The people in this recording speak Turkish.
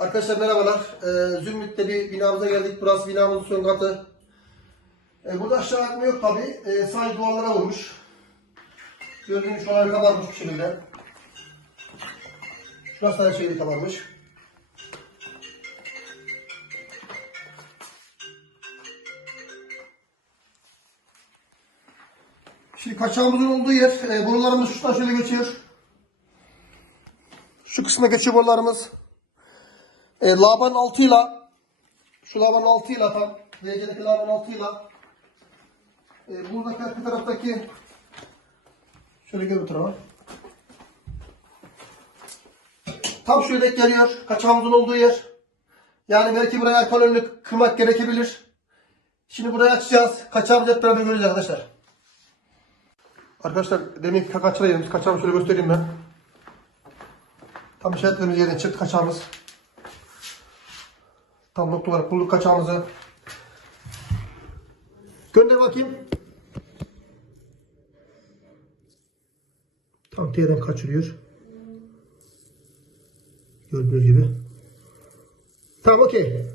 Arkadaşlar merhabalar. Ee, Zümrüt'te bir binamıza geldik. Burası binamızın son katı. Ee, burada aşağı akma yok tabi. Ee, sadece duvarlara vurmuş. Gördüğünüz şu an kabarmış bu şekilde. Şurası da şeyi kabarmış. Şimdi kaçağımızın olduğu yer, e, borularımız şuradan şöyle geçiyor. Şu kısma geçiyor borularımız. E, labanın altıyla, şu labanın altıyla tam, VC'deki labanın altıyla, e, buradaki arka taraftaki, şöyle gör bu tarafa. Tam şöyle denk geliyor, kaçağımızın olduğu yer. Yani belki buraya arka önünü kırmak gerekebilir. Şimdi burayı açacağız. Kaçağımızı hep beraber göreceğiz arkadaşlar. Arkadaşlar demin ki kaçağa yerimiz. Kaçağımı şöyle göstereyim ben. Tam işaretlerimiz yerine çıktı kaçağımız. Tam nokta olarak bulduk kaçağımızı. Gönder bakayım. Tam T'den kaçırıyor. Gördüğünüz gibi. Tamam okey.